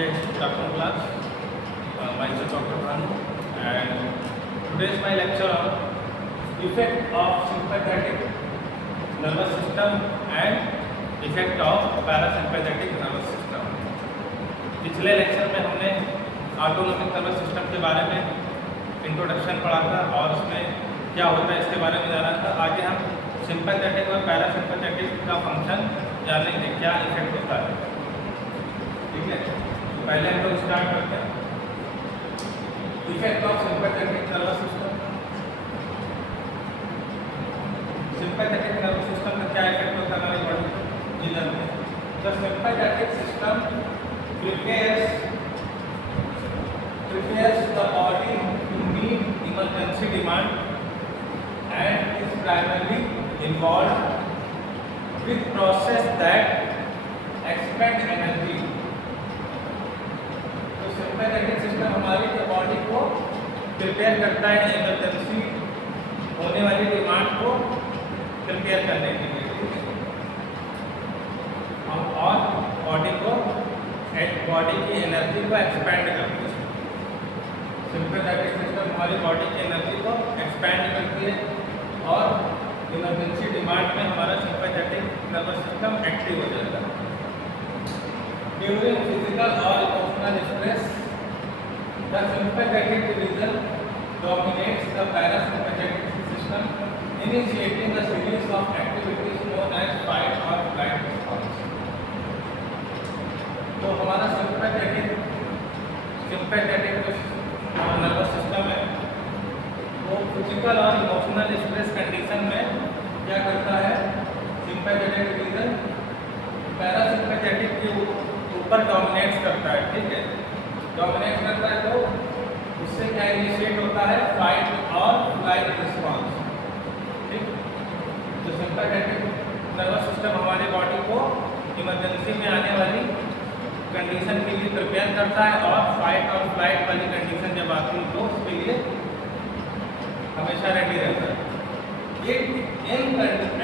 Okay, good afternoon class. Myself Dr. Bhanu, and today is my lecture on effect of sympathetic nervous system and effect of parasympathetic nervous system. पिछले lecture में हमने autonomic nervous system के बारे में introduction पढ़ा था और उसमें क्या होता है इसके बारे में जाना था। आगे हम सिंपैथेटिक और पैरासिम्पैथेटिक का फंक्शन जानेंगे, क्या इफेक्ट होता है। ठीक है, तो पहले हम लोग स्टार्ट करते हैं effect of sympathetic nervous system. Sympathetic nervous system का क्या इफेक्ट होता है हमारी बॉडी को, ये जानते हैं। The sympathetic system prepares the body to meet emergency demand and is primarily involved with process that expend energy। तो सिंपैथेटिक सिस्टम हमारी बॉडी को प्रिपेयर करता है इमरजेंसी होने वाली डिमांड को प्रिपेयर करने के लिए, और बॉडी की एनर्जी को एक्सपेंड करती है। सिंपैथेटिक सिस्टम हमारी बॉडी की एनर्जी को एक्सपेंड करती है और इमरजेंसी डिमांड में हमारा सिंपैथेटिक नर्वस सिस्टम एक्टिव हो जाता है। ड्यूरिंग फिजिकल और emotional stress the sympathetic region dominates the parasympathetic system, initiating a series of activities known as fight और फ्लाइट रिस्पॉन्स। तो हमारा सिंपैथेटिक नर्वस सिस्टम है वो फिजिकल और इमोशनल स्ट्रेस कंडीशन में क्या करता है, सिंपैथेटिक रीजन पैरासिम्पैथेटिक के ऊपर डोमिनेट्स करता है। ठीक है, डोमिनेट करता है तो उससे क्या इनिशिएट होता है, फाइट और फ्लाइट रिस्पॉन्स। ठीक, तो सिंपैथेटिक नर्वस सिस्टम हमारी बॉडी को इमरजेंसी में आने वाली कंडीशन के लिए प्रिपेयर करता है और फाइट और फ्लाइट वाली कंडीशन जब आती है तो उसके लिए हमेशा रेडी रहता है। In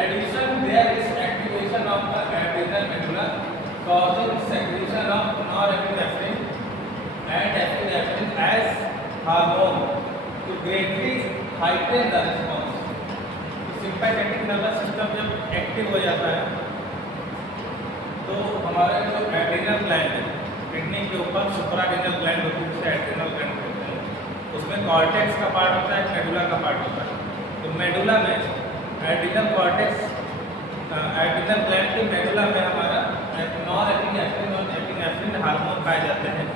addition, there is activation of the adrenal medulla causing secretion of norepinephrine and epinephrine as hormone to greatly heighten the response। Sympathetic nervous system जब एक्टिव हो जाता है तो हमारा जो एड्रिनल ग्लैंड है, किडनी के ऊपर सुप्रारेनल ग्लैंड होती है जिसे एड्रिनल ग्लैंड कहते हैं, उसमें कॉर्टेक्स का पार्ट होता है, मेडुला का पार्ट होता है। तो मेडुला में एड्रिनल कॉर्टेक्स, एड्रिनल ग्लैंड के मेडुला में हमारा नॉरएपिनेफ्रिन और एपिनेफ्रिन हार्मोन पाए जाते हैं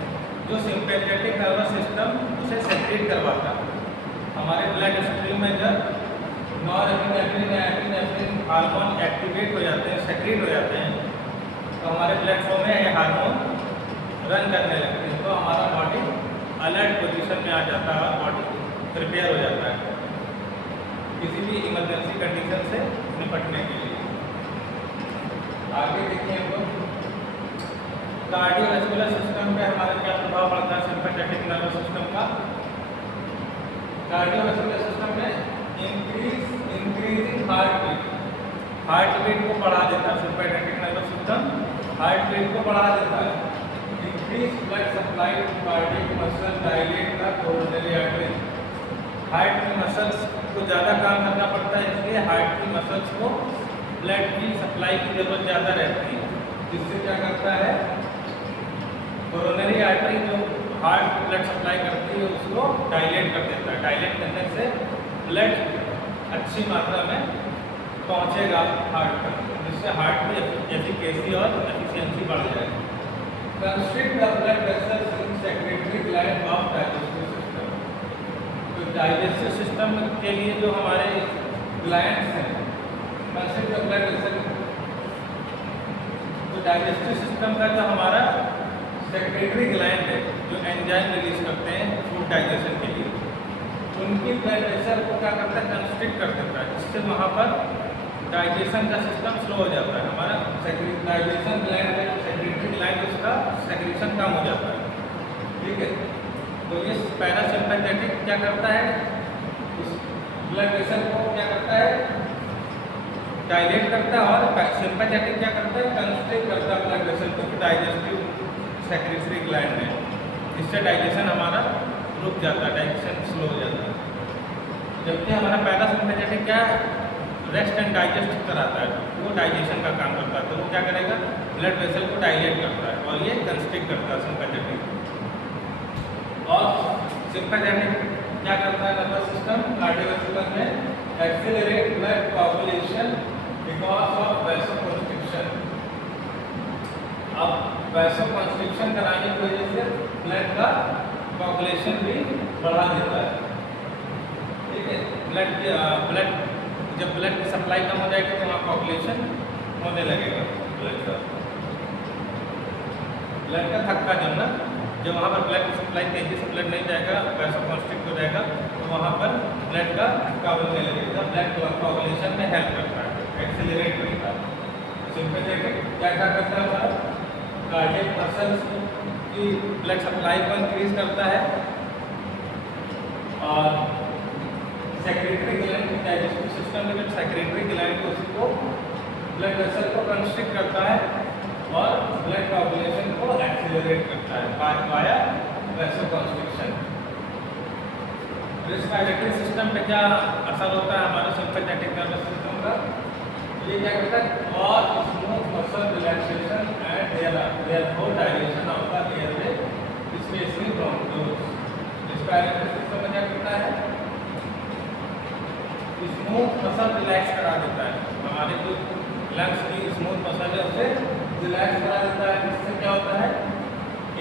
जो सिंपैथेटिक नर्वस सिस्टम उसे सेक्रेट करवाता है। हमारे ब्लड स्ट्रीम में जब नॉरएपिनेफ्रिन या एपिनेफ्रिन हार्मोन एक्टिवेट हो जाते हैं, सेक्रेट हो जाते हैं, तो हमारे प्लेटफॉर्म में ये हार्मोन रन करने लगते हैं, तो हमारा बॉडी अलर्ट पोजीशन में आ जाता है और बॉडी प्रिपेयर हो जाता है किसी भी इमरजेंसी कंडीशन से निपटने के लिए। आगे देखिए हम लोग कार्डियोवैस्कुलर सिस्टम पे हमारा क्या प्रभाव पड़ता है सिंपैथेटिक नर्वस सिस्टम का। कार्डियोवैस्कुलर सिस्टम में इंक्रीजिंग हार्ट बीट को बढ़ा देता है। Sympathetic nervous system heart beat को बढ़ा देता है। Increase blood supply to cardiac muscle, dilate the coronary artery. Heart की मसल्स को ज़्यादा काम करना पड़ता है, इसलिए हार्ट की मसल्स को ब्लड की सप्लाई की जरूरत ज़्यादा रहती है, जिससे क्या करता है, कोरोनरी आर्टरी जो हार्ट को ब्लड सप्लाई करती है उसको डायलेट कर देता है। डायलेट करने से ब्लड अच्छी मात्रा में पहुंचेगा हार्ट तक, जिससे हार्ट की एफिकेसी और एफिशिएंसी बढ़ जाएगी। Constrict the blood vessels in secretary gland of digestive system. तो डाइजेस्टिव सिस्टम के लिए जो हमारे ग्लैंड्स हैं, कंस्ट्रिक्ट द ब्लड वेसल, तो डाइजेस्टिव सिस्टम का जो हमारा सेक्रेटरी ग्लैंड है जो एंजाइम रिलीज करते हैं फूड डाइजेशन के लिए, उनकी ब्लड वेसल को क्या करता है, कंस्ट्रिक्ट कर देता है, जिससे वहाँ पर डाइजेशन का सिस्टम स्लो हो जाता है। हमारा डाइजेशन ग्लैंड है, सेक्रेटरी ग्लैंड, उसका सेक्रेशन कम हो जाता है। ठीक है, तो ये पैरासिम्पैथेटिक क्या करता है, उस ब्लड वेसल को क्या करता है, डायलेट करता है, और सिंपैथेटिक क्या करता है, कंस्ट्रिक्ट करता है ब्लड वेसल को, डाइजेस्टिव सेक्रेटरी ग्लैंड है, इससे डाइजेशन हमारा रुक जाता है, डाइजेशन स्लो हो जाता है। जबकि हमारा पैरासिम्पैथेटिक क्या रेस्ट एंड डाइजेस्ट कराता है, वो डाइजेशन का काम करता है। तो वो क्या करेगा, ब्लड वेसल को डायलेट करता है और ये कंस्ट्रिक्ट करता है सिम्पैथेटिक। और सिम्पैथेटिक क्या करता है, नर्वस सिस्टम कार्डियोवैस्कुलर में accelerate blood coagulation because of vasoconstriction. अब वैसोकंस्ट्रिक्शन कराने की वजह से ब्लड का कोआगुलेशन भी बढ़ा देता है। ठीक है, ब्लड जब ब्लड की सप्लाई कम हो जाएगी तो वहाँ कोआगुलेशन होने लगेगा। ब्लड का थक्का जमना, जब वहाँ पर ब्लड की सप्लाई तेजी से ब्लड नहीं जाएगा, वैसोकंस्ट्रिक्ट हो जाएगा, तो वहाँ पर ब्लड का थक्का बनने लगेगा। ब्लड कोआगुलेशन में हेल्प करता है, एक्सेलरेट करता है। सिम्पैथेटिक क्या करता है, हमारा कार्डियक मसल्स की ब्लड सप्लाई को इंक्रीज करता है और सेक्रेटरी ग्लैंड डाइजेस्टिव सिस्टम में जब सेक्रेटरी ग्लैंड उसको ब्लड वेसल को कंस्ट्रिक्ट करता है और ब्लड कोआगुलेशन को एक्सेलरेट करता है वाया वैसोकंस्ट्रिक्शन। रेस्पिरेटरी सिस्टम पे क्या असर होता है हमारे सिम्पैथेटिक नर्वस सिस्टम का, ये क्या करता है, और smooth muscle relaxation and therefore dilation of the airway specially bronchioles. Respiratory system में क्या करता है, स्मूथ मसल रिलैक्स करा देता है, हमारे जो लंग्स की स्मूथ मसल है उसे रिलैक्स करा देता है। इससे क्या होता है,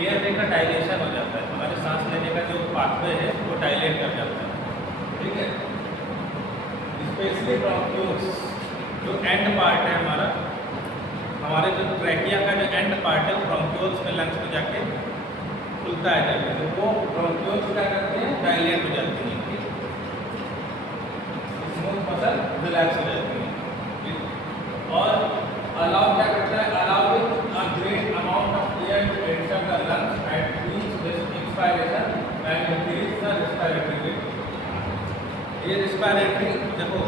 एयरवे का डायलेशन हो जाता है, हमारे सांस लेने का जो पाथवे है वो डायलेट कर जाता है। ठीक है, स्पेशली ब्रोंकियोल्स जो एंड पार्ट है हमारे जो ट्रैकिया का जो एंड पार्ट है वो ब्रोंकियोल्स में लंग्स में जाके खुलता है जाके, तो वो ब्रोंकियोल्स क्या करते हैं, डायलेट हो जाती है, मसल रिलैक्स हो जाती है। और अलाउ क्या करता है, allow a great amount of air to enter the lungs at each inspiration and increase the respiratory rate. ये रेस्पिरेटरी देखो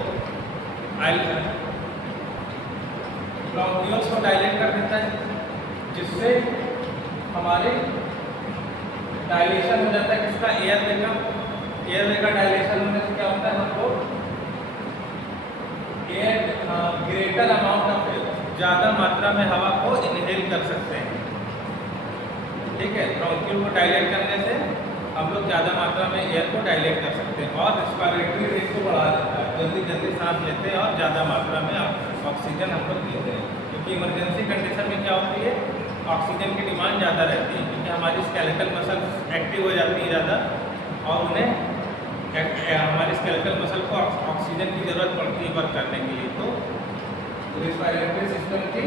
ब्रोंकियोल्स को डायलेट कर देता है, जिससे हमारे डायलेशन हो जाता है किसका, एयरवे का डायलेशन होने से क्या होता है, हमको ग्रेटर अमाउंट ऑफ ज़्यादा मात्रा में हवा को इनहेल कर सकते हैं। ठीक है, ब्रोंकियल को डायलेट करने से हम लोग ज़्यादा मात्रा में एयर को डायलेट कर सकते हैं और रेस्पिरेटरी रेट को बढ़ा देता है, जल्दी जल्दी सांस लेते हैं और ज़्यादा मात्रा में ऑक्सीजन हम लोग लेते हैं। क्योंकि इमरजेंसी कंडीशन में क्या होती है, ऑक्सीजन की डिमांड ज़्यादा रहती है, क्योंकि हमारी स्केलेटल मसल एक्टिव हो जाती है ज़्यादा और उन्हें हमारे स्केलेटल मसल को ऑक्सीजन की ज़रूरत पड़ती है वर्क करने के लिए। तो रेस्पिरेटरी सिस्टम की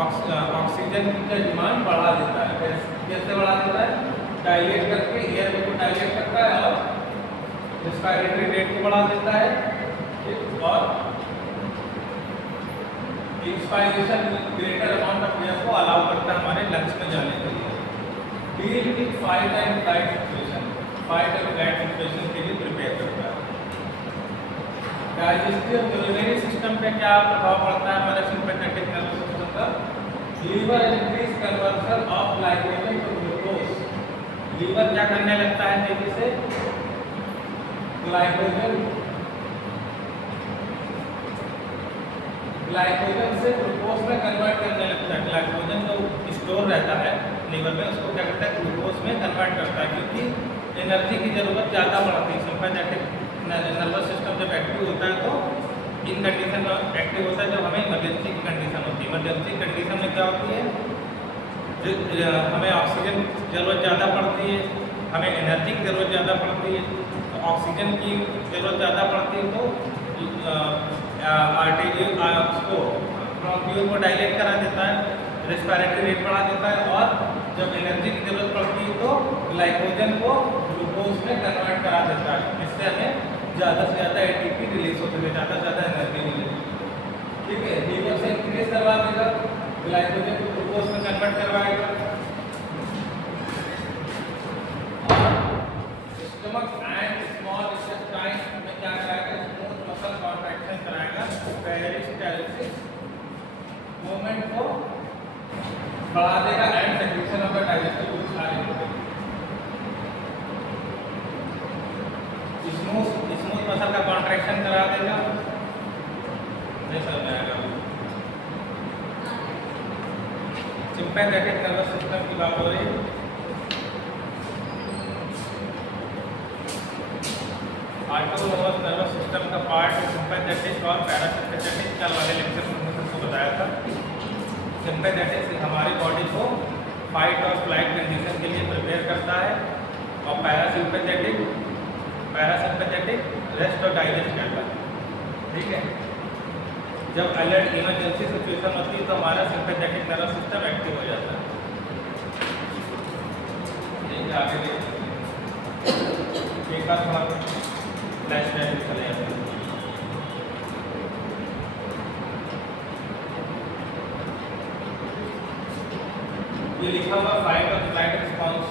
ऑक्सीजन की डिमांड बढ़ा देता है। कैसे बढ़ा देता है, डायलेट करके एयर को डायलेट करता है और रेस्पिरेटरी रेट को बढ़ा देता है और inspiration greater amount of air को अलाउ करता है हमारे लंग्स में जाने के लिए। Deal with fight and flight situation, fight and flight situation के लिए प्रिपेयर करता है। डाइजेस्टिव यूरिनरी सिस्टम पे क्या प्रभाव पड़ता है हमारे सिम्पैथेटिक नर्वस सिस्टम का, liver increase conversion of glycogen to glucose. Liver क्या करने लगता है तेजी से, ग्लाइकोजन से ग्लूकोज में कन्वर्ट करने लगता है। ग्लाइकोजन जो स्टोर रहता है लीवर में उसको क्या करता है, ग्लूकोज में कन्वर्ट करता है, क्योंकि एनर्जी की ज़रूरत ज़्यादा पड़ती है। सिम्पैथेटिक नर्वस सिस्टम जब एक्टिव होता है तो इन कंडीशन में एक्टिव होता है जब हमें इमरजेंसी की कंडीशन होती है। इमरजेंसी कंडीशन में क्या होती है, हमें ऑक्सीजन की ज़रूरत ज़्यादा पड़ती है, हमें एनर्जी की ज़रूरत ज़्यादा पड़ती है। तो ऑक्सीजन की ज़रूरत ज़्यादा पड़ती है तो आर्टेरियल उसको ब्रोंकियोल को डायलेट करा देता है, रेस्पिरेटरी रेट बढ़ा देता है और जब एनर्जी की ज़रूरत पड़ती है तो ग्लाइकोजन को ग्लूकोज में कन्वर्ट करा देता है। इससे हमें ज़्यादा से ज़्यादा एटीपी रिलीज होती है, ज़्यादा से ज़्यादा एनर्जी मिलेगी। ठीक है, लीवर से इंक्रीज करवा देगा, ग्लाइकोजन को ग्लूकोज में कन्वर्ट करवाएगा। स्टमक एंड स्मॉल इंटेस्टाइन में क्या कराएगा, स्मूथ मसल कॉन्ट्रैक्शन कराएगा, पेरिस्टाल्सिस मूवमेंट को बढ़ा देगा and secretion of the sympathetic nervous system की बात हो रही है। ऑटोनोमस नर्वस सिस्टम का पार्ट सिंपैथेटिक और पैरासिम्पैथेटिक, कल वाले लेक्चर में मैंने सबको बताया था। सिंपैथेटिक हमारी बॉडी को फाइट और फ्लाइट कंडीशन के लिए प्रिपेयर करता है, और पैरासिम्पैथेटिक रेस्ट और डाइजेस्ट करता है। ठीक है, जब अलर्ट इमरजेंसी सिचुएशन होती है तो हमारा सिंपैथेटिक नर्वस सिस्टम एक्टिव हो जाता है। आगे एक बार थोड़ा फ्लैश बैक चले जाते हैं। ये लिखा हुआ फाइट और flight response,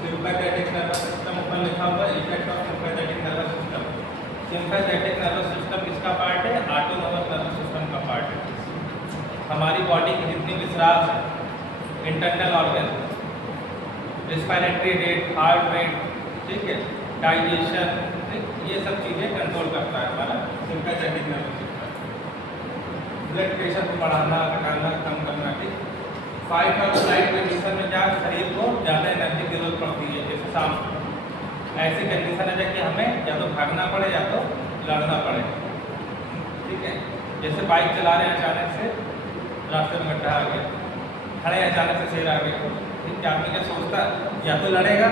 sympathetic nervous system ऊपर लिखा हुआ effect of sympathetic nervous system. Sympathetic nervous system किसका पार्ट है? ऑटोनोमस नर्वस सिस्टम का पार्ट है। हमारी बॉडी की जितनी भी स्राव है, internal organ, respiratory rate, heart rate, ठीक है, डाइजेशन, ये सब चीज़ें कंट्रोल करता है हमारा sympathetic nervous system. Blood pressure को बढ़ाना, घटाना, कम करना। ठीक, फाइट और फ्लाइट कंडीशन में क्या शरीर को ज़्यादा एनर्जी की जरूरत पड़ती है। जैसे शाम ऐसी कंडीशन है कि हमें या तो भागना पड़े या तो लड़ना पड़े। ठीक है, जैसे बाइक चला रहे हैं, अचानक से रास्ते में गड्ढा आ गया, खड़े अचानक से शेर आ गया, ठीक, आदमी क्या सोचता या तो लड़ेगा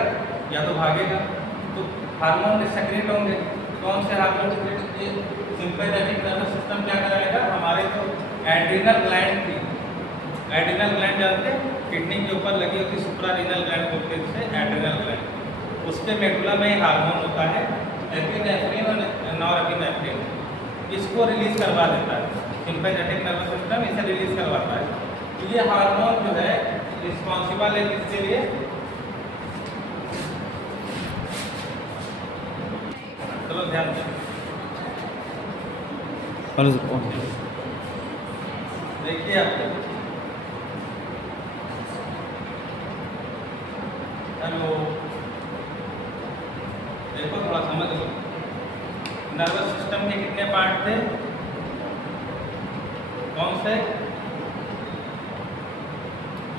या तो भागेगा, तो हार्मोन सेक्रेट होंगे। कौन से हार्मोन सेक्रेट? ये सिंपैथेटिक नर्वस सिस्टम क्या कराएगा? हमारे जो एड्रिनल ग्लैंड थी, एड्रिनल ग्लैंड जानते हैं, किडनी के ऊपर लगी होती सुप्रारीनल ग्लैंड बोलते हैं जिसे एड्रिनल ग्लैंड, उसके मेडुला में हार्मोन होता है एपिनेफ्रिन और नॉरएपिनेफ्रिन, इसको रिलीज करवा देता है सिंपैथेटिक नर्वस सिस्टम, इसे रिलीज करवाता है। तो ये हार्मोन जो है रिस्पॉन्सिबल है किसके लिए? चलो ध्यान दें, देखिए आपको, हेलो, देखो थोड़ा समझ लो। नर्वस सिस्टम के कितने पार्ट थे? कौन से?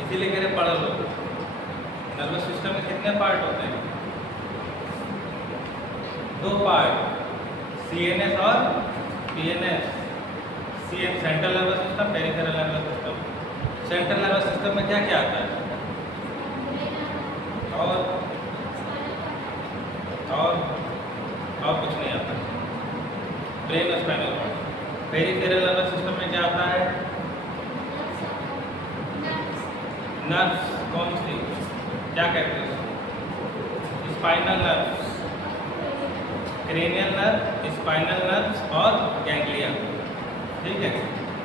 इसीलिए कह रहे पढ़ लो। नर्वस सिस्टम में कितने पार्ट होते हैं? 2 पार्ट, सीएनएस और PNS. CN central nervous system, peripheral nervous system. Central nervous system में क्या क्या आता है? और कुछ नहीं आता, ब्रेन और spinal cord. Peripheral nervous system में क्या आता है? नर्व्स। कौन सी? क्या कहते हैं? Spinal nerves, cranial nerve, spinal nerves और गैंग्लिया। ठीक है,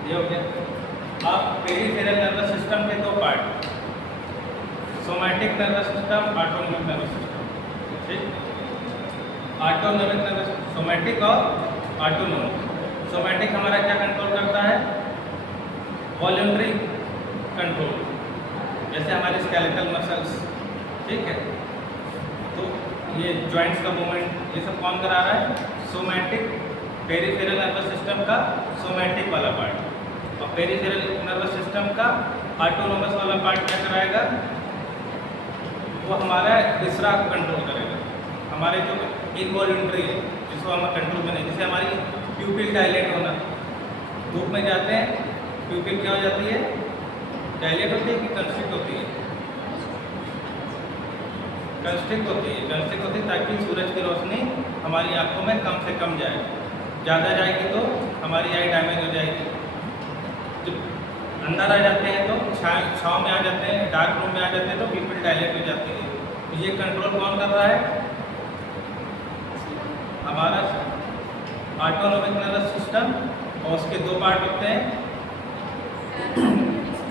ये हो गया। अब पेरिफेरल नर्वस सिस्टम के 2 part, somatic nervous system, autonomic nervous system. ठीक, ऑटोनोमिक नर्वस, सोमैटिक और ऑटोनोमिक। सोमैटिक हमारा क्या कंट्रोल करता है? वॉलंटरी कंट्रोल, जैसे हमारे स्केलेटल मसल्स। ठीक है, तो ये जॉइंट्स का मूवमेंट, ये सब कौन करा रहा है? सोमैटिक। पेरिफेरल नर्वस सिस्टम का सोमैटिक वाला पार्ट, और पेरिफेरल नर्वस सिस्टम का ऑटोनोमस वाला पार्ट क्या कराएगा? वो हमारा विसरा को कंट्रोल करेगा। हमारे जो इनवॉल्यूंट्री है, जिसको हम कंट्रोल में नहीं, जैसे हमारी प्यूपिल डायलेट होना, धूप में जाते हैं, प्यूपिल क्या हो जाती है? डायलेट होती है कि कंस्ट्रिक्ट होती है? कंस्ट्रिक्ट होती है। कंस्ट्रिक्ट होती है ताकि सूरज की रोशनी हमारी आंखों में कम से कम जाए। ज़्यादा जाएगी तो हमारी आई डैमेज हो जाएगी। जब अंदर आ जाते हैं तो छाँव में आ जाते हैं, डार्क रूम में आ जाते हैं तो प्यूपिल डायलेट हो जाती है। तो ये कंट्रोल कौन कर रहा है? हमारा ऑटोनोमिक नर्वस सिस्टम, और उसके 2 पार्ट होते हैं,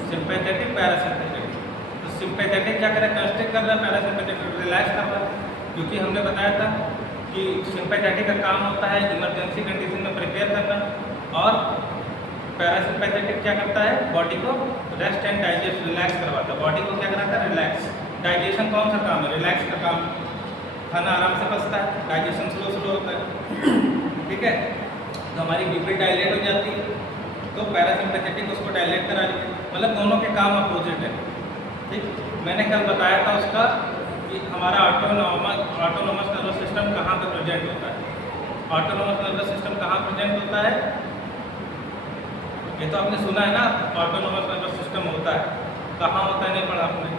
सिंपैथेटिक, पैरासिम्पैथेटिक। तो सिंपैथेटिक क्या कर रहा है? कंस्ट्रिक्ट कर रहा है, पैरासिम्पैथेटिक रिलैक्स कर रहा है। क्योंकि हमने बताया था कि सिंपैथेटिक का काम होता है इमरजेंसी कंडीशन में प्रिपेयर करना, और पैरासिम्पैथेटिक क्या करता है? बॉडी को रेस्ट एंड डाइजेस्ट, रिलैक्स करवाता है। बॉडी को क्या कराता है? रिलैक्स। डाइजेशन कौन सा काम है? रिलैक्स का काम। खाना आराम से पचता है, डाइजेशन स्लो होता है। ठीक है, तो हमारी प्यूपिल डायलेट हो जाती है, तो पैरासिम्पैथेटिक उसको डायलेट करा देगी, मतलब दोनों के काम अपोजिट है। ठीक, मैंने कल बताया था उसका कि हमारा ऑटोनोमस नर्वस सिस्टम कहाँ पे प्रेजेंट होता है। ऑटोनोमस नर्वस सिस्टम कहाँ प्रेजेंट होता है, ये तो आपने सुना है ना, ऑटोनोमस नर्वस सिस्टम होता है, कहाँ होता है नहीं पढ़ा आपने,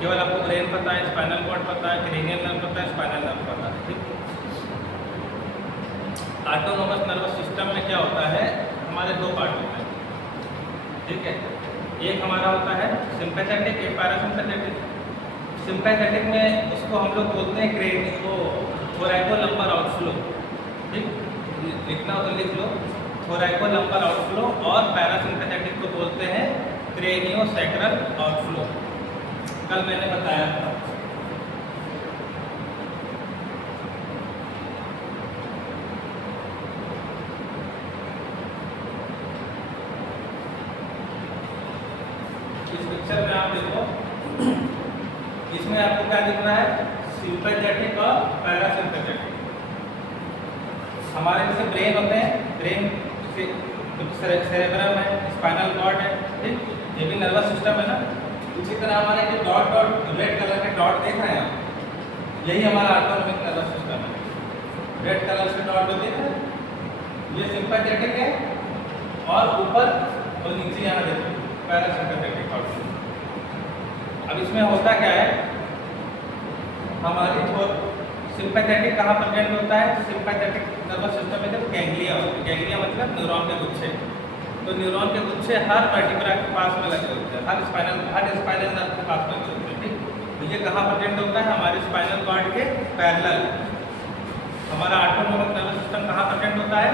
केवल आपको ब्रेन पता है, स्पाइनल कॉर्ड पता है, क्रेनियल नर्व पता है, स्पाइनल नर्व पता है। ठीक, ऑटोनोमस नर्वस सिस्टम में क्या होता है, हमारे दो पार्ट होते हैं। ठीक है, एक हमारा होता है सिंपैथेटिक, एक पैरासिम्पैथेटिक। सिंपैथेटिक में उसको हम लोग बोलते हैं क्रेनियल, वो थोरैकोलम्बर आउटफ्लो। ठीक, लिखना हो तो लिख लो, थोरैकोलम्बर आउटफ्लो। और पैरासिम्पैथेटिक को बोलते हैं क्रेनियोसैक्रल आउटफ्लो। कल मैंने बताया था। इस पिक्चर में आप देखो, इसमें आपको क्या दिख रहा है, सिंपैथेटिक और पैरासिम्पैथेटिक। हमारे जैसे ब्रेन होते हैं, ब्रेन सेरेब्रम है, स्पाइनल कॉर्ड है, ठीक, ये भी नर्वस सिस्टम है ना। इसी तरह हमारे जो डॉट डॉट रेड कलर के डॉट देख रहे हैं आप, यही हमारा ऑटोनोमिक नर्वस सिस्टम है। रेड कलर से डॉट जो देख रहे हैं, ये सिंपैथेटिक है, और ऊपर और नीचे यहाँ देखो पैरासिम्पैथेटिक आउटफ्लो। अब इसमें होता क्या है, हमारी सिंपैथेटिक कहाँ प्रेजेंट होता है, सिंपैथेटिक नर्वस सिस्टम में जब गैंग्लिया होती है, गैंग्लिया मतलब न्यूरॉन के गुच्छे। तो न्यूरॉन के गुच्छे हर वर्टिब्रा के पास में लगे होते हैं, हर स्पाइनल नर्व के पास में लगे होते हैं। ठीक, तो ये कहाँ प्रेजेंट होता है, हमारे स्पाइनल कॉर्ड के पैरेलल। हमारा ऑटोनोमिक नर्वस सिस्टम कहाँ प्रेजेंट होता है,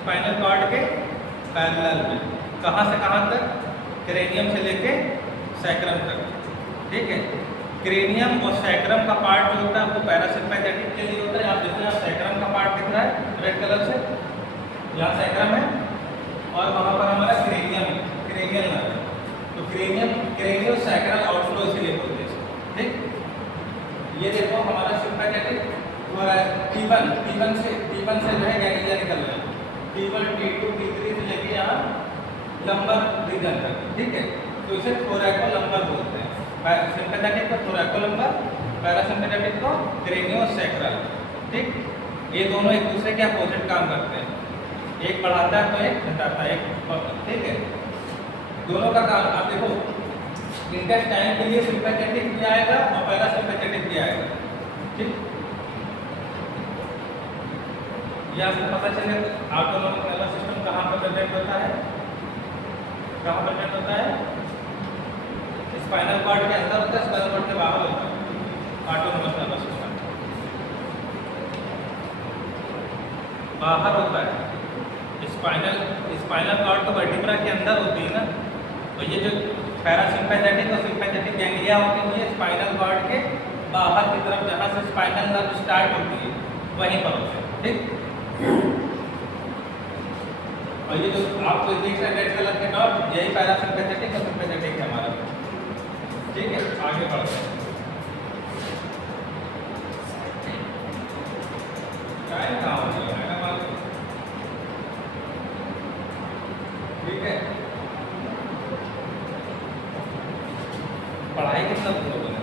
स्पाइनल कॉर्ड के पैरेलल में। कहाँ से कहाँ तक, क्रेनियम से लेके सैक्रम तक। ठीक है, क्रेनियम और सैक्रम का पार्ट जो होता है वो पैरासिम्पैथेटिक के लिए होता है। आप देखो यहाँ सैक्रम का पार्ट दिख रहा है रेड कलर से, यहाँ सैक्रम है, और वहाँ पर हमारा क्रेनियम है, क्रेनियल नर्व। तो क्रेनियोसैक्रल आउटफ्लो इसीलिए बोलते हैं। ठीक, ये देखो हमारा सिंपैथेटिक T1 से जो है गैंग्लिया निकल रहा है, T1 T2 T3 से लेके यहाँ लंबर रीजन तक। ठीक है, तो इसे थोरैकोलम्बर बोलते हैं। सिंपैथेटिक को थोरैकोलम्बर, पैरासिम्पैथेटिक को क्रेनियोसैक्रल। ठीक, ये दोनों एक दूसरे के अपोजिट काम करते हैं, एक बढ़ाता है तो एक घटाता है, एक। ठीक है, दोनों का काम आप देखो, इंटेस्टाइन के लिए सिंपैथेटिक भी आएगा और पैरासिम्पैथेटिक भी आएगा। ठीक, ये आपको पता चले ऑटोनोमिक नर्वस सिस्टम कहाँ पर प्रेजेंट होता है, कहाँ प्रेजेंट होता है, स्पाइनल कॉर्ड के अंदर होता है, स्पाइनल कॉर्ड के बाहर होता है। ऑटोनोमस नर्वस सिस्टम बाहर होता है, स्पाइनल कॉर्ड तो वर्टिब्रा के अंदर होती है ना। तो ये जो पैरासिम्पैथेटिक और सिंपैथेटिक गैंग्लिया होती है, ये स्पाइनल कॉर्ड के बाहर की तरफ, जहाँ से स्पाइनल नर्व स्टार्ट होती है वहीं पर होते हैं। ठीक, और ये जो आपको देख रहे हैं रेड कलर के डॉट, यही पैरासिम्पैथेटिक और सिंपैथेटिक है हमारा। ठीक है, आगे बढ़ते हैं। टाइम कहाँ हो गया है हमारा? ठीक है, पढ़ाई कितना दूर हो गया,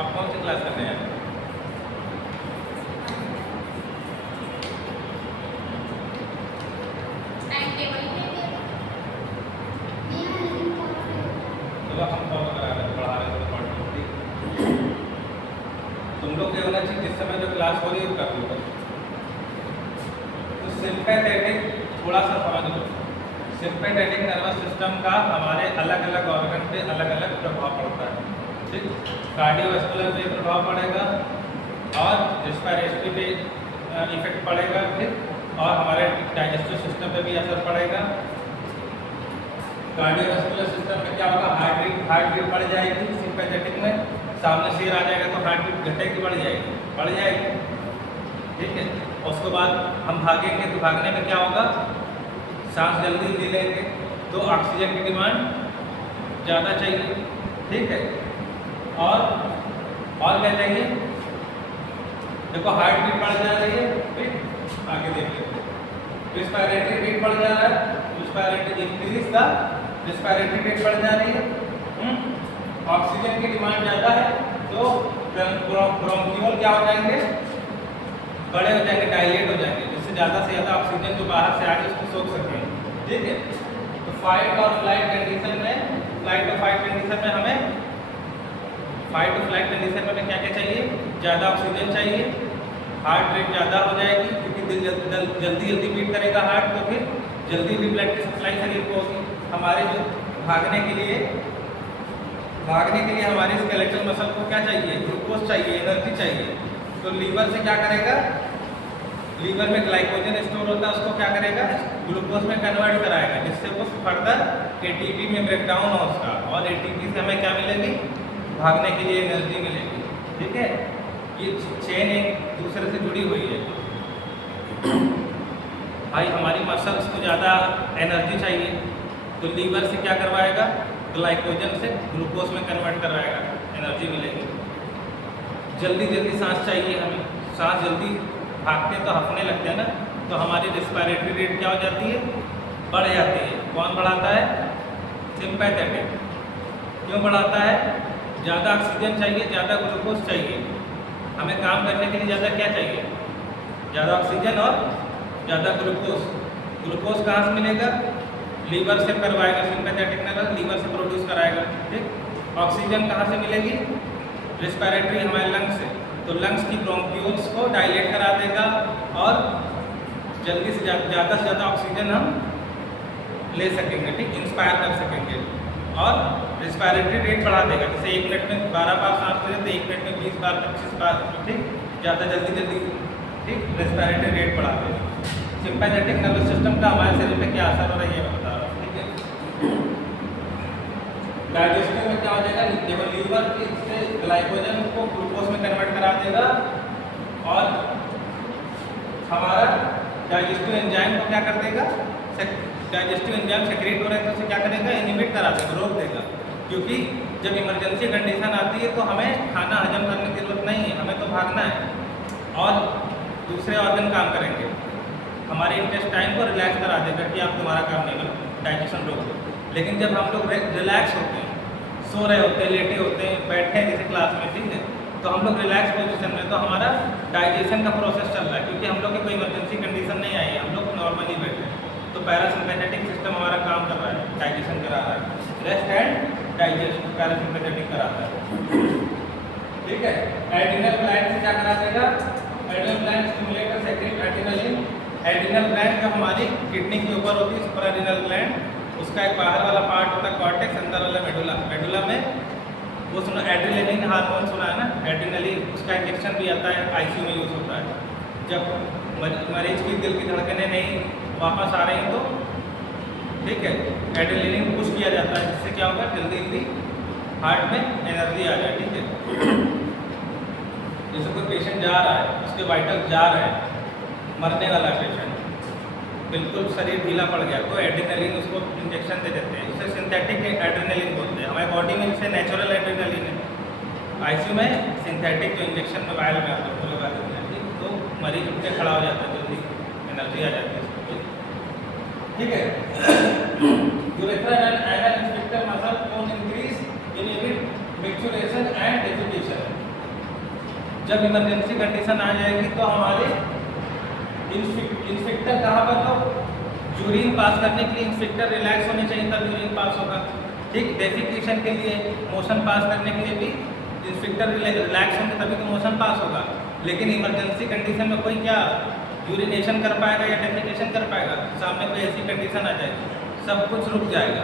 आप कौन सी क्लास करने हैं? हम फॉलो करा रहे हैं, पढ़ा रहे हैं। तुम लोग ये होना चाहिए जिस समय जो क्लास हो रही है वो कर लो। तो सिंपैथेटिक थोड़ा सा समझ लो, सिंपैथेटिक नर्वस सिस्टम का हमारे अलग अलग ऑर्गन पे अलग अलग प्रभाव पड़ता है। ठीक, कार्डियोवैस्कुलर पे प्रभाव पड़ेगा और रेस्पिरेटरी पे इफेक्ट पड़ेगा, फिर और हमारे डाइजेस्टिव सिस्टम पे भी असर पड़ेगा। कार्डियोवैस्कुलर सिस्टम में क्या होगा, हार्ट बीट बढ़ जाएगी। सिंपैथेटिक में सामने शेर आ जाएगा तो हार्ट बीट घटेगी, बढ़ जाएगी। ठीक है, उसके बाद हम भागेंगे तो भागने में क्या होगा, सांस जल्दी ले लेंगे तो ऑक्सीजन की डिमांड ज़्यादा चाहिए। ठीक है, और क्या चाहिए, देखो हार्ट बीट बढ़ जा रही है, ठीक, आगे देखिए रेस्पिरेटरी बीट बढ़ जा रहा है, respiratory increase the respiratory rate बढ़ जा रही है। ऑक्सीजन की डिमांड ज़्यादा है तो ब्रोंकियोल क्या हो जाएंगे, बड़े हो जाएंगे, डायलेट हो जाएंगे, जिससे ज़्यादा से ज़्यादा ऑक्सीजन जो बाहर से आ रही है उसको सोख सकें। ठीक है, तो फाइट और फ्लाइट कंडीशन में, फ्लाइट और फाइट कंडीशन में हमें, फाइट और फ्लाइट कंडीशन में क्या क्या चाहिए, ज़्यादा ऑक्सीजन चाहिए, हार्ट रेट ज़्यादा हो जाएगी क्योंकि दिल जल्दी जल्दी बीट करेगा हार्ट, तो फिर जल्दी भी ब्लड की सप्लाई शरीर को होगी। हमारे जो भागने के लिए हमारे स्केलेटल मसल को क्या चाहिए, ग्लूकोज चाहिए, एनर्जी चाहिए। तो लीवर से क्या करेगा, लीवर में ग्लाइकोजन स्टोर होता है, उसको क्या करेगा, ग्लूकोज में कन्वर्ट कराएगा, जिससे वो फर्दर एटीपी में ब्रेकडाउन हो उसका, और एटीपी से हमें क्या मिलेगी, भागने के लिए एनर्जी मिलेगी। ठीक है, ये चेन एक दूसरे से जुड़ी हुई है। भाई हमारी मसल्स को ज़्यादा एनर्जी चाहिए तो लीवर से क्या करवाएगा, ग्लाइकोजन से ग्लूकोज में कन्वर्ट करवाएगा, एनर्जी मिलेगी। जल्दी जल्दी सांस चाहिए हमें, सांस जल्दी भागते तो हंसने लगते हैं ना, तो हमारी रिस्पायरेटरी रेट क्या हो जाती है, बढ़ जाती है। कौन बढ़ाता है, सिंपैथेटिक। क्यों बढ़ाता है, ज़्यादा ऑक्सीजन चाहिए, ज़्यादा ग्लूकोज चाहिए, हमें काम करने के लिए ज़्यादा क्या चाहिए, ज़्यादा ऑक्सीजन और ज़्यादा ग्लूकोज। ग्लूकोज कहाँ से मिलेगा, लीवर से करवाएगा, सिंपैथेटिक नर्व लीवर से प्रोड्यूस कराएगा। ठीक, ऑक्सीजन कहाँ से मिलेगी, रिस्पायरेटरी हमारे लंग्स से, तो लंग्स की ब्रोंक्यूल्स को डायलेट करा देगा और जल्दी से ज़्यादा ऑक्सीजन हम ले सकेंगे। ठीक, इंस्पायर कर सकेंगे और रिस्पायरेटरी रेट बढ़ा देगा। जैसे 1 मिनट में 12 बार सांस लेते तो 1 मिनट में 20 बार 25 बार। ठीक, ज़्यादा जल्दी ठीक रिस्पायरेटरी रेट बढ़ा देगा। सिंपैथेटिक नर्वस सिस्टम का हमारे शरीर में क्या असर हो रहा है ये मैं बता रहा हूँ। ठीक है, डाइजेस्टिव में क्या हो जाएगा, जब लीवर से ग्लाइकोजन को ग्लूकोज में कन्वर्ट करा देगा और हमारा डाइजेस्टिव एंजाइम को क्या कर देगा, डाइजेस्टिव एंजाइम सेक्रेट हो रहे हैं तो उसे क्या करेगा, इनहिबिट करा देगा, रोक देगा। क्योंकि जब इमरजेंसी कंडीशन आती है तो हमें खाना हजम करने की जरूरत नहीं है, हमें तो भागना है और दूसरे ऑर्गन काम करेंगे। हमारे इंटेस्टाइन को रिलैक्स करा देगा कि आप तुम्हारा काम नहीं करो, डाइजेशन रोक दो। लेकिन जब हम लोग रिलैक्स होते हैं, सो रहे होते हैं, लेटे होते हैं, बैठे हैं जैसे क्लास में, ठीक है, तो हम लोग रिलैक्स पोजीशन में, तो हमारा डाइजेशन का प्रोसेस चल रहा है क्योंकि हम लोग की कोई इमरजेंसी कंडीशन नहीं आई है, हम लोग नॉर्मली बैठे हैं। तो पैरासिम्पैथेटिक सिस्टम हमारा काम कर रहा है, डाइजेशन करा रहा है, रेस्ट एंड डाइजेस्ट पैरासिम्पैथेटिक कराता है। ठीक है, एड्रिनल ग्लैंड से क्या करा देगा, एड्रिनल ग्लैंड स्टिमुलेट और सेक्रेट एड्रेनलिन। एड्रिनल ग्लैंड जो हमारी किडनी के ऊपर होती है, सुपर एड्रिनल ग्लैंड, उसका एक बाहर वाला पार्ट होता है कॉर्टेक्स, अंदर वाला मेडुला। मेडुला में वो सुना एड्रेनलिन हार्मोन सुना है ना, एड्रेनलिन, उसका इंजेक्शन भी आता है, आईसीयू में यूज होता है। जब मरीज की दिल की धड़कनें नहीं वापस आ रही तो ठीक है, एड्रेनलिन पुश किया जाता है, जिससे क्या होगा, जल्दी जल्दी हार्ट में एनर्जी आ जाए। ठीक है, जैसे कोई पेशेंट जा रहा है, उसके वाइटल जा रहे हैं, मरने वाला पेशेंट, बिल्कुल शरीर ढीला पड़ गया, तो एड्रेनलिन उसको इंजेक्शन दे देते हैं, उसे सिंथेटिक एड्रेनलिन बोलते हैं। हमारी बॉडी में जैसे नेचुरल एड्रेनलिन है, आईसीयू में सिंथेटिक जो इंजेक्शन में वायल में आता है वो लगा देते हैं। ठीक, तो मरीज उठ के खड़ा हो जाता है, जल्दी एनर्जी आ जाती है। ठीक है, urethral and anal inspector muscle tone increase inhibit maturation and defecation. जब इमरजेंसी कंडीशन आ जाएगी तो हमारे इंस्पेक्टर कहाँ पर, तो यूरिन पास करने के लिए इंस्पेक्टर रिलैक्स होने चाहिए तब यूरिन पास होगा। ठीक, डेफिकेशन के लिए, मोशन पास करने के लिए भी इंस्पेक्टर रिलैक्स होंगे तभी तो मोशन पास होगा। लेकिन इमरजेंसी कंडीशन में कोई क्या यूरिनेशन कर पाएगा या डेफिकेशन कर पाएगा, सामने कोई ऐसी कंडीशन आ जाएगी, सब कुछ रुक जाएगा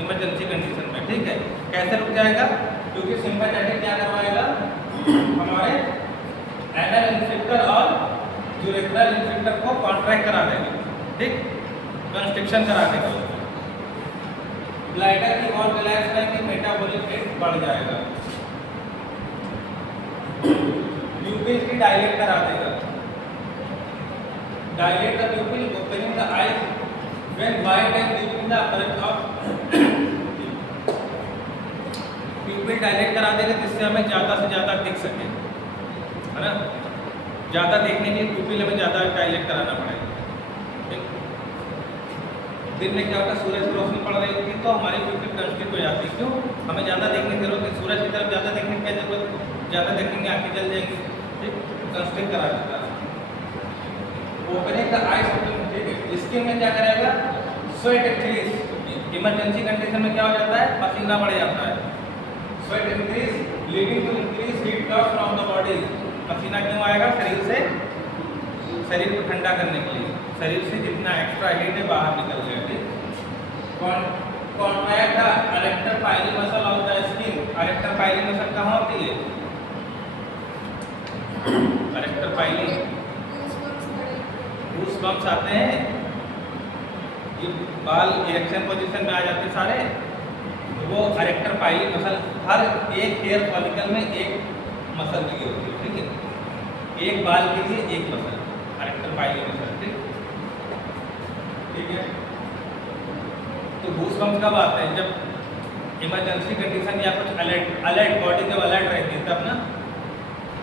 इमरजेंसी कंडीशन में। ठीक है, कैसे रुक जाएगा, क्योंकि सिंपैथेटिक क्या करवाएगा, हमारे एनल इंस्पेक्टर और यूरेथ्रल इंस्पेक्टर को कॉन्ट्रैक्ट करा देगा। ठीक, कंस्ट्रिक्शन करा देगा, ब्लैडर की वॉल रिलैक्स रहेगी, मेटाबॉलिक रेट बढ़ जाएगा, प्यूपिल की डायलेट करा देगा, dilate the pupil opening the eyes when wide and during the operate of pupil dilate करा देगा, जिससे हमें ज़्यादा से ज़्यादा दिख सके, है ना। ज़्यादा देखने के लिए प्यूपिल हमें ज़्यादा डायलेट कराना पड़ेगा। ठीक, दिन में क्या होता है, सूरज की रोशनी पड़ रही होती है तो हमारी प्यूपिल कंस्ट्रिक्ट हो जाती है। क्यों? हमें ज़्यादा देखने की जरूरत है, सूरज की तरफ ज़्यादा देखने की क्या जरूरत है, ज़्यादा देखेंगे आँखें जल जाएंगी, ठीक, कंस्ट्रिक्ट करा देता है। ओपनिंग द आईज ओपन, ठीक है। स्किन में क्या करेगा, स्वेट इंक्रीज, इमरजेंसी कंडीशन में क्या हो जाता है, पसीना बढ़ जाता है, sweat increase leading to increase heat loss from the body. पसीना क्यों आएगा, शरीर से, शरीर को ठंडा करने के लिए, शरीर से जितना एक्स्ट्रा हीट है बाहर निकल जाए, ठीक। Contract the arrector pili muscle of the skin. Arrector pili muscle कहाँ होती है, अरेक्टर पाइली, गूस बम्प्स आते हैं, ये बाल इरेक्शन पोजीशन में आ जाते हैं सारे, तो वो अरेक्टर पाइली मसल, हर एक हेयर फॉलिकल में एक मसल लगी होती है, ठीक है, एक बाल के लिए एक मसल, अरेक्टर पाइली मसल, ठीक, ठीक है। तो गूस बम्प्स कब आते हैं, जब इमरजेंसी कंडीशन या कुछ अलर्ट बॉडी जब अलर्ट रहती है तब ना,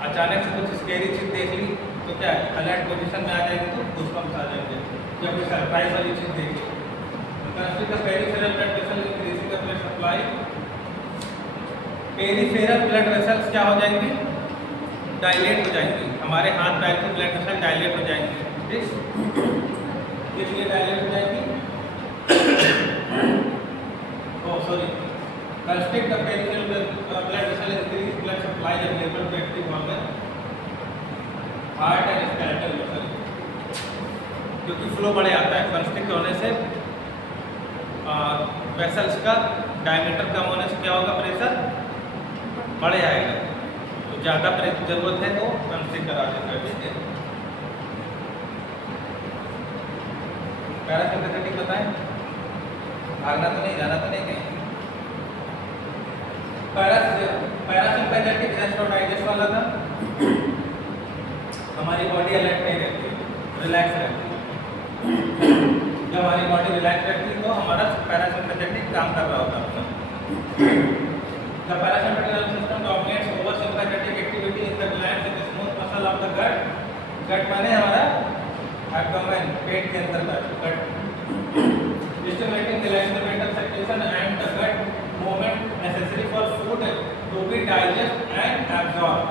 अचानक से कुछ स्कैरी चीज देख ली तो क्या है, अलर्ट पोजीशन में आ जाएगी तो गूस बम्प्स आ जाएंगे, जब कोई सरप्राइज वाली चीज देखी। Peripheral blood vessel increasing the blood supply. Peripheral blood vessels क्या हो जाएंगी, डायलेट हो जाएंगी, हमारे हाथ पैर की ब्लड वेसल डायलेट हो जाएंगी, ठीक, इसलिए डायलेट हो जाएगी। Oh sorry, constrict the peripheral blood vessel increase blood supply available to active organ heart and skeletal muscle, क्योंकि फ्लो बढ़ जाता है, कंस्ट्रिक्ट होने से वेसल्स का डायमीटर कम होने से क्या होगा, प्रेशर बढ़ जाएगा, तो ज़्यादा प्रेशर जरूरत है तो कंस्ट्रिक्ट करा देता है, ठीक है। पैरासिम्पैथेटिक बताएं, भागना तो नहीं, जाना तो नहीं कहीं। पैरासिम्पैथेटिक रेस्ट और डाइजेस्ट वाला था, हमारी बॉडी अलर्ट नहीं रहती, रिलैक्स रहती है, जब हमारी बॉडी रिलैक्स रहती है तो हमारा पैरासिम्पैथेटिक काम कर रहा होता है। The parasympathetic nervous system dominates over sympathetic activity in the glands in the smooth muscle of the gut. Gut माने हमारा एब्डोमेन, पेट के अंदर का gut, stimulating the mental circulation and the gut movement necessary for food to be digest and absorb.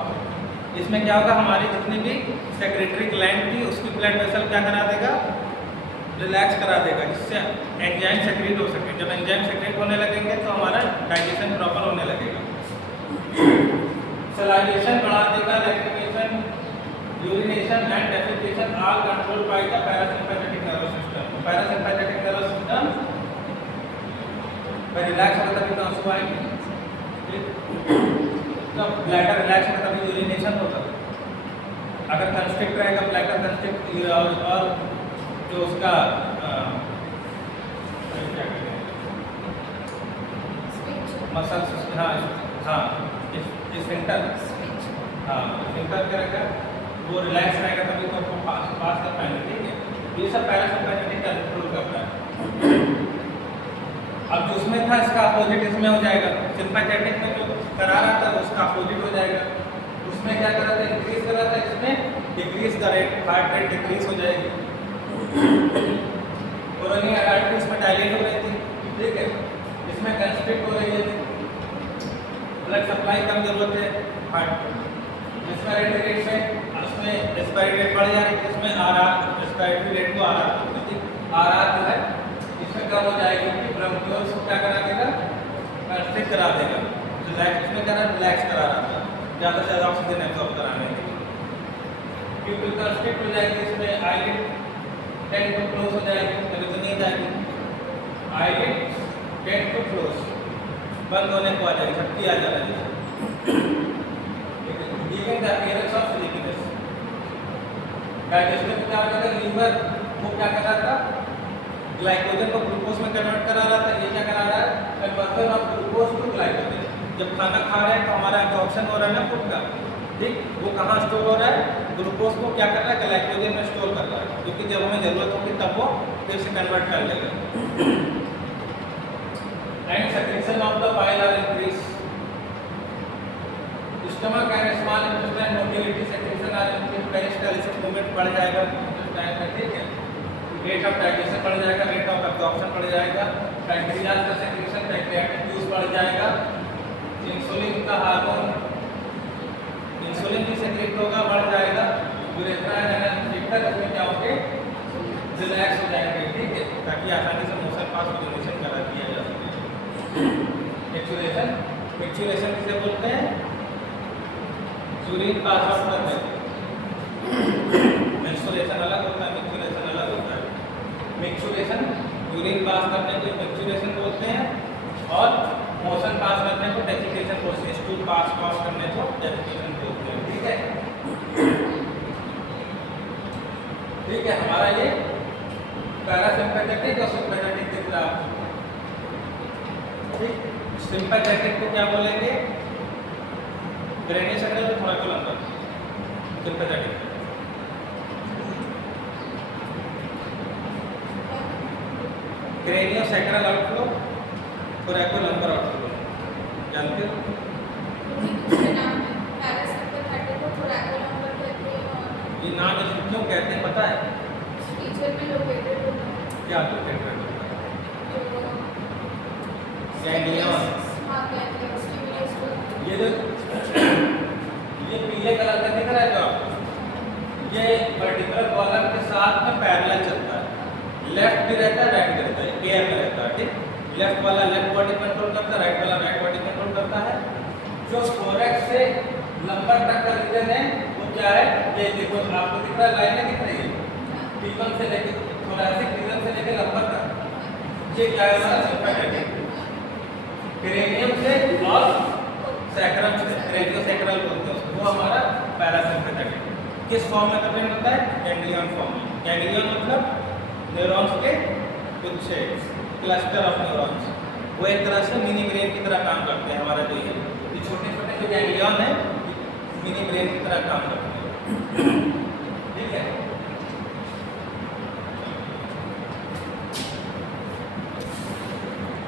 इसमें क्या होगा, हमारी जितनी भी सेक्रेटरी ग्लैंड थी उसकी ब्लड वेसल क्या करा देगा, रिलैक्स करा देगा, जिससे एंजाइम सेक्रेट हो सके। जब एंजाइम सेक्रेट होने लगेंगे तो हमारा डाइजेशन प्रॉपर होने लगेगा। सलाइवेशन बढ़ा देगा, lacrimation, urination and defecation all controlled by the parasympathetic nervous system. Parasympathetic nervous system पर रिलैक्स होगा तभी आंसू आएंगे, तो ब्लैडर रिलैक्स होगा तभी यूरिनेशन होगा। अगर कंस्ट्रिक्ट रहेगा ब्लैडर कंस्ट्रिक्ट, और जो उसका मसल्स, हाँ हाँ, स्फिंक्टर, हाँ स्फिंक्टर क्या रहेगा, वो रिलैक्स रहेगा तभी तो पास कर पाएंगे, ठीक है। ये सब पैरासिम्पैथेटिक कंट्रोल करता है। अब जो उसमें था इसका अपोजिट इसमें हो जाएगा, सिम्पैथेटिक में जो करा रहा था उसका अपोजिट हो जाएगा। उसमें क्या करा था, इंक्रीज करा था, इसमें डिक्रीज का रेट, हार्ट रेट डिक्रीज हो जाएगी, कोरोनरी आर्टरीज में डायलेट हो रही थी, ठीक है, इसमें कंस्ट्रिक्ट हो रही है, ब्लड सप्लाई कम जरूरत है, हार्ट रेस्पिरेटरी रेट में, उसमें रेस्पिरेटरी रेट बढ़ जा रही है, इसमें रेस्पिरेटरी रेट को आर जो है इसमें कम हो जाएगी, क्योंकि ब्रोंकियोल्स को क्या करा देगा, कंस्ट्रिक्ट करा देगा, रिलैक्स, इसमें क्या रिलैक्स करा रहा था, ज़्यादा से ज़्यादा ऑक्सीजन एब्जॉर्ब कराने के लिए। प्यूपिल कंस्ट्रिक्ट हो जाएगी, इसमें आईलिड टेंड टू क्लोज हो जाएगी, तभी तो नींद आएगी, आईलिड टेंड टू क्लोज, बंद होने को आ जाएगी, झपकी आ जाएगी, giving the appearance of sleepiness. Digestive क्या होता है, लीवर वो क्या कर रहा था, ग्लाइकोजन को ग्लूकोज में कन्वर्ट करा रहा था, ये क्या करा रहा है, conversion of glucose to glycogen. जब खाना खा रहे हैं तो हमारा एब्जॉर्प्शन हो रहा है ना फूड का, ठीक, वो कहाँ स्टोर हो रहा है, ग्लूकोज को क्या कर रहा है, ग्लाइकोजन में स्टोर कर रहा है, क्योंकि जब हमें जरूरत होगी तब वो फिर से कन्वर्ट कर लेगा। And secretion of the bile are increase, stomach and small intestine motility secretion are increase, peristalsis movement बढ़ जाएगा टाइम में, ठीक है। रेट ऑफ डाइजेशन बढ़ जाएगा, रेट ऑफ एब्जॉर्प्शन बढ़ जाएगा, पैंक्रियाज का सेक्रेशन पैंक्रियाटिक जूस बढ़ जाएगा, इंसुलिन का हार्मोन इंसुलिन भी सेक्रेट होगा, बढ़ जाएगा, यूरेथ्रा एंड फिल्टर उसमें क्या होंगे, रिलैक्स हो जाएंगे, ठीक है, ताकि आसानी से मोशन पास यूरिनेशन करा दिया जा सके। मैच्योरेशन, मैच्योरेशन किसे बोलते हैं, यूरिन पास आउट करने को। मेंस्ट्रुएशन अलग होता है, मैच्योरेशन अलग होता है। मैच्योरेशन यूरिन पास करने को मैच्योरेशन बोलते हैं, और मोशन पास करने को डेफिकेशन बोलते हैं, स्टूल पास करने को डेफिकेशन बोलते हैं, ठीक है। ठीक है, हमारा ये पैरासिम्पैथेटिक और सिम्पैथेटिक दिख रहा है, ठीक। सिम्पैथेटिक को क्या बोलेंगे, ग्रेनी शक्ल में थोड़ा क्यों अंदर, sympathetic craniosacral outflow, thoracolumbar outflow, जानते हो? ये नाम इसको क्यों कहते हैं पता है? क्या लोकेटेड होता है? गैंग्लियन। ये जो ये पीले कलर का दिख रहा है जो आपको, ये पर्टिकुलर कॉलम के साथ में पैरेलल चलता है, लेफ्ट भी रहता है राइट भी रहता है, पेयर में रहता है, ठीक। लेफ्ट वाला लेफ्ट बॉडी कंट्रोल करता है, राइट वाला राइट बॉडी कंट्रोल करता है। जो थोरैक्स से लंबर तक का रीजन है वो क्या है, ये देखो आपको दिख रहा है, लाइनें दिख रही है, टीपन से लेकर थोरैसिक रीजन से लेकर लंबर तक, ये क्या है हमारा सिम्पैथेटिक। क्रेनियम से और सैक्रम से, क्रेनियो सैक्रल बोलते हैं उसको, वो हमारा पैरासिम्पैथेटिक। किस फॉर्म में प्रेजेंट होता है, गैंग्लियन फॉर्म में। गैंग्लियन मतलब न्यूरॉन्स के कुछ क्लस्टर ऑफ न्यूरॉन्स, वो एक तरह से मिनी ब्रेन की तरह काम करते हैं। हमारा जो ये छोटे छोटे जो गैंग्लियन है मिनी ब्रेन की तरह काम करते हैं।